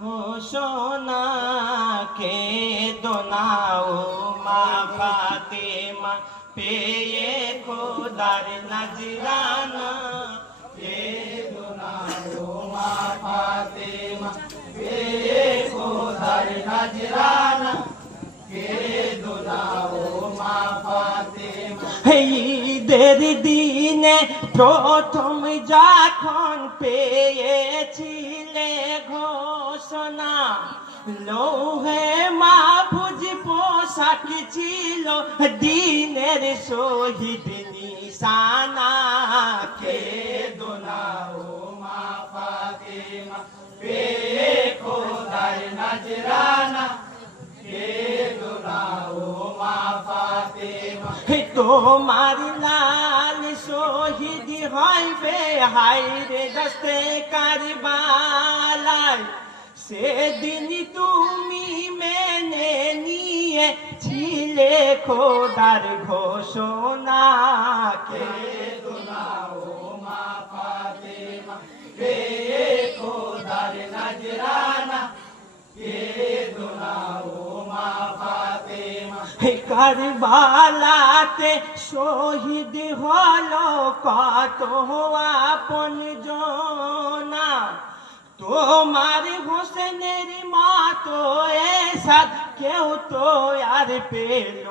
ঘোষণা কে দোনাও মা ফাতেমা পেয়ে খোদার নজরানা কে দোনাও মা ফাতেমা পেয়ে খোদার নজরানা কে দোনাও মা ফাতেমা। ঈদের দিনে প্রথম যখন পেয়েছিলে ঘোষণা লৌহে মাহফুজ পোশাক ছিল দিনের শহীদ নিশানা কে দোনাও মা ফাতেমা পেয়ে খোদার নজরানা কে দোনাও মা ফাতেমা। তোমার লাল শহীদ হইবে হায়রে দস্তে কারবালায় সেদিন তুমি মেনে নিয়েছিলে খোদার ঘোষণা কে দোনাও মা ফাতেমা পেয়ে খোদার নজরানা কে দোনাও মা ফাতেমা। কারবালাতে শহীদ হলো কত আপন জনা তোমার হোসেনের মতো এসাদ কেউ তো আর পেল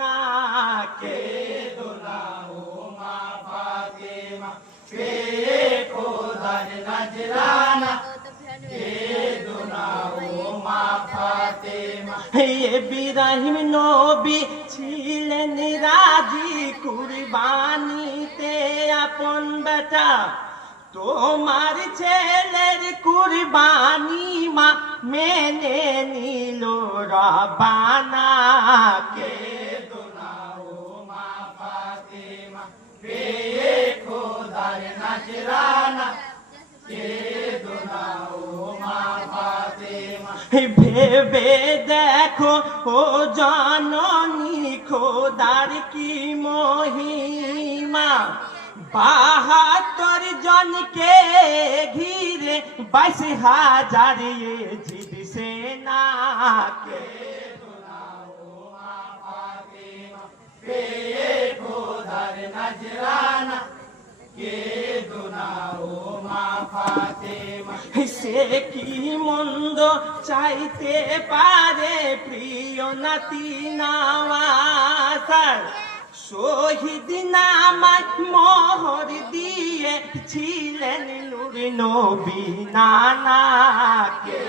না কে দোনাও মা ফাতেমা পেয়ে খোদার নজরানা কে দোনাও মা ফাতেমা। ইব্রাহিম নবী ছিলেন রাজি কুরবানিতে আপন বেটা তোমার ছেলের কুরবানি মা মেনে নিল রব্বানা কে দোনাও মা ফাতেমা পেয়ে খোদার নজরানা কে দোনাও মা ফাতেমা। ভেবে দেখো ও জননী খোদার কি মহিমা ৭২ জনকে ঘিরে ২২,০০০ জিদ সেনা কে দোনাও মা ফাতেমা পেয়ে খোদার নজরানা কে দোনাও মা ফাতেমা। সে কি মন্দ চাইতে পারে প্রিয় নাতি নওয়াজ শহীদ নামায় মোহর দিয়েছিলেন নূর নবী নানা কে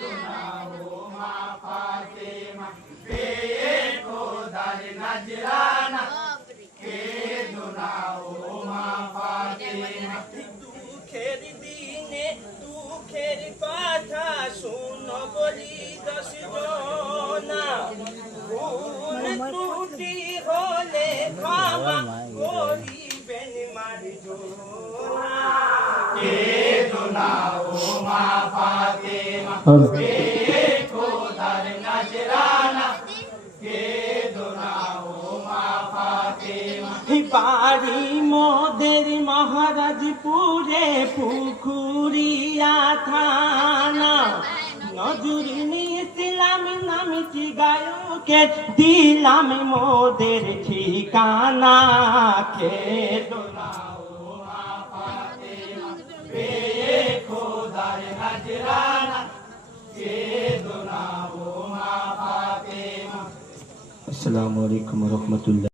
দোনাও মা ফাতেমা পেয়ে খোদার নজরানা কে দোনাও মা ফাতেমা। দুঃখের দিনে দুঃখের কথা শুনো বলি ১০ জনা ভুল ত্রুটি হলে ক্ষমা করিবেন মার্জনা কে দোনাও মা ফাতেমা পেয়ে খোদার নজরানা কে দোনাও মা ফাতেমা। বাড়ি মোদের মহারাজপুরে পুকুরিয়া থানা নজরুল ইসলাম নামটি গায়কের দিলাম মোদের ঠিকানা কে দোনাও মা ফাতেমা পেয়ে খোদার নজরানা কে দোনাও মা ফাতেমা। আসসালামু আলাইকুম ওয়া রাহমাতুল্লাহ।